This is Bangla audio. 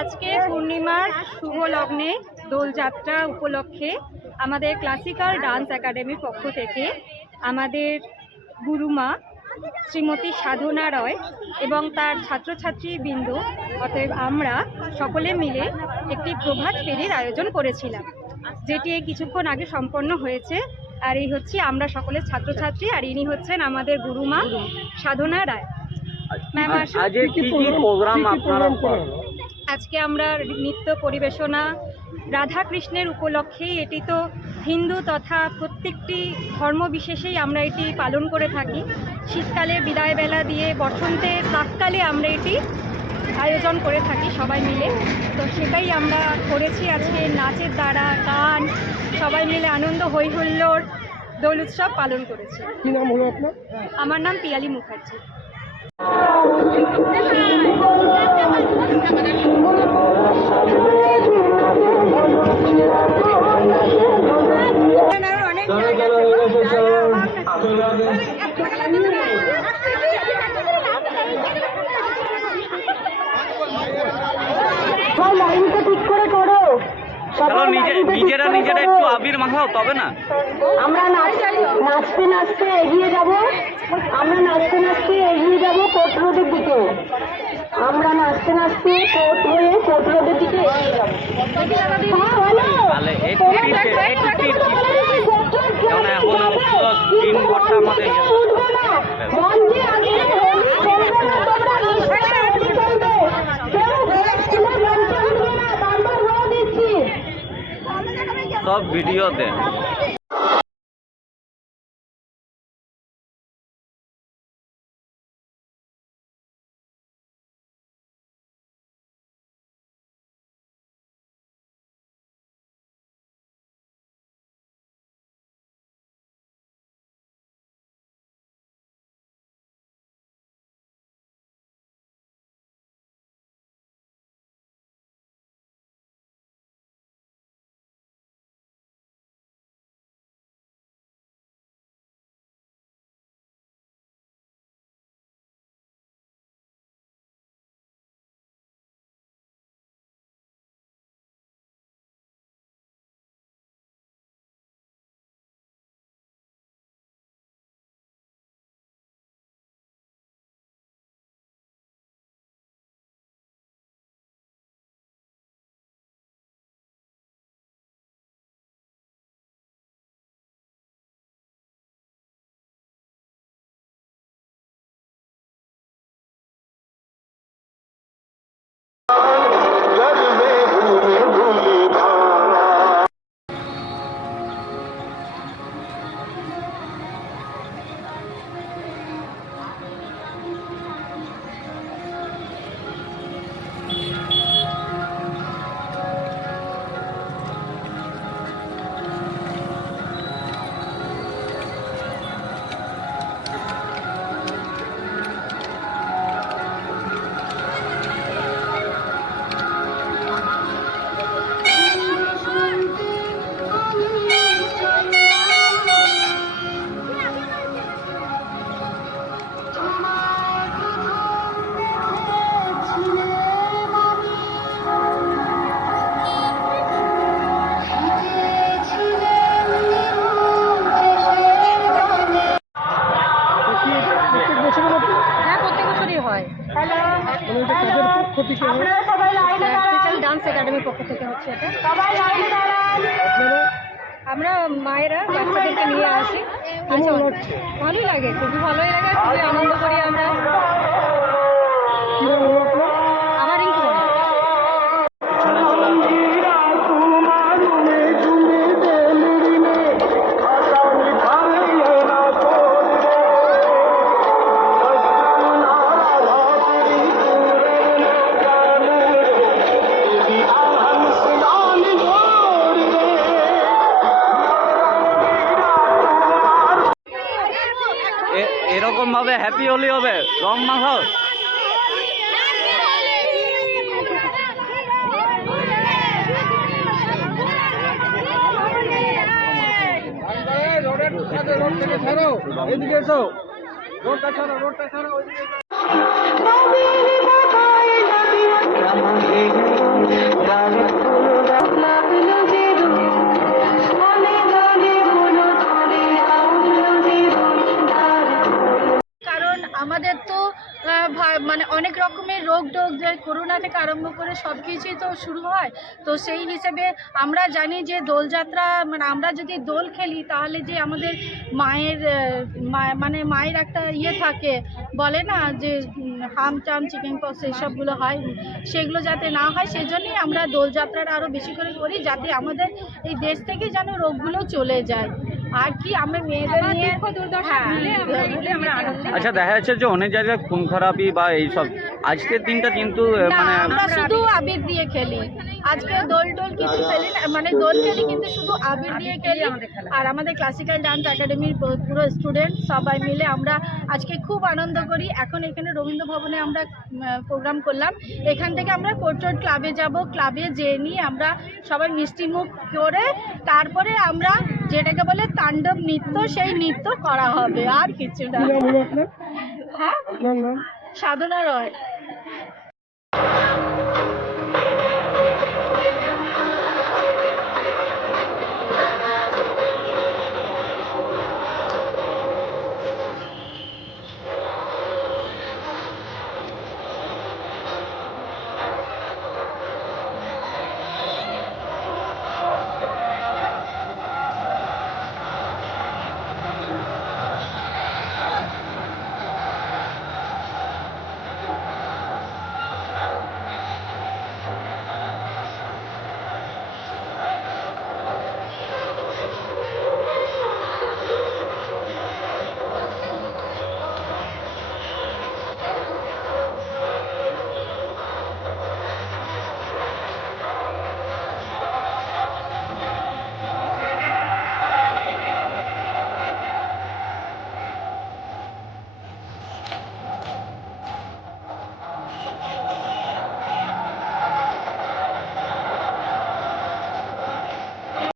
আজকে পূর্ণিমার শুভ লগ্নে দোলযাত্রা উপলক্ষে আমাদের ক্লাসিক্যাল ডান্স একাডেমির পক্ষ থেকে আমাদের গুরুমা শ্রীমতী সাধনা রয় এবং তার ছাত্রছাত্রীবৃন্দ অতএব আমরা সকলে মিলে একটি প্রভাত ফেরির আয়োজন করেছিলাম, যেটি এই কিছুক্ষণ আগে সম্পন্ন হয়েছে। আর এই হচ্ছে আমরা সকলের ছাত্রছাত্রী, আর ইনি হচ্ছেন আমাদের গুরুমা সাধনা রায়। ম্যাম, আজকে আমরা নৃত্য পরিবেশনা রাধা কৃষ্ণের উপলক্ষেই, এটি তো হিন্দু তথা প্রত্যেকটি ধর্ম বিশেষেই আমরা এটি পালন করে থাকি। শীতকালে বিদায়বেলা দিয়ে বসন্তের প্রাককালে আমরা এটি আয়োজন করে থাকি সবাই মিলে। তো সেটাই আমরা করেছি আজকে, নাচের দ্বারা গান সবাই মিলে আনন্দ হই হুল্লোড় দোল উৎসব পালন করেছি। কি নাম হলো আপনার? আমার নাম পিয়ালি মুখার্জি। নিজেরা একটু আবির মাখাও, তবে না আমরা নাচতে নাচতে এগিয়ে যাব। আমরা নাচতে নাচতে এগিয়ে যাব কোর্ট রোডের দিকে। আমরা নাচতে নাচতে কোর্ট রোডের দিকে এগিয়ে যাব। সব ভিডিওতে ডান্স একাডেমির পক্ষ থেকে হচ্ছে এটা। আমরা মায়েরা বাচ্চাদেরকে নিয়ে আসি। ভালোই লাগে, খুবই ভালোই লাগে, খুবই আনন্দ করি আমরা। আমার রিঙ্কু। এরকম ভাবে হ্যাপি হোলি হবে, রং মাখাও। এদিকে এসো, রোডটা ছাড়ো, ওইদিকে। কারণ আমাদের তো মানে অনেক রকমের রোগ টোগ যে করোনা থেকে আরম্ভ করে সব কিছুই তো শুরু হয়। তো সেই হিসেবে আমরা জানি যে দোলযাত্রা মানে আমরা যদি দোল খেলি তাহলে যে আমাদের মায়ের মানে মায়ের একটা ইয়ে থাকে, বলে না যে হাম চাম চিকেন পক্স এইসবগুলো হয়, সেগুলো যাতে না হয় সেই জন্যই আমরা দোলযাত্রাটা আরও বেশি করে করি, যাতে আমাদের এই দেশ থেকে যেন রোগগুলো চলে যায়। আর কি আমরা মেয়েদের নিয়ে আচ্ছা, দেখা যাচ্ছে যে অনেক জায়গায় খুন খারাপি বা এইসব, আজকের দিনটা কিন্তু না, আমরা শুধু আবির দিয়ে খেলি। আজকে দোল টোল কিছু খেলি না, মানে দোল খেলি কিন্তু শুধু আবির দিয়ে খেলি। আর আমাদের ক্লাসিক্যাল ডান্স একাডেমির পুরো স্টুডেন্ট সবাই মিলে আমরা আজকে খুব আনন্দ করি। এখন এখানে রবীন্দ্র ভবনে আমরা প্রোগ্রাম করলাম, এখান থেকে আমরা কোর্ট রোড ক্লাবে যাব, ক্লাবে যেয়ে নিয়ে আমরা সবাই মিষ্টিমুখ করে তারপরে আমরা যেটাকে বলে তাণ্ডব নৃত্য, সেই নৃত্য করা হবে, আর কিছু না। হ্যাঁ, সাধনা রয়।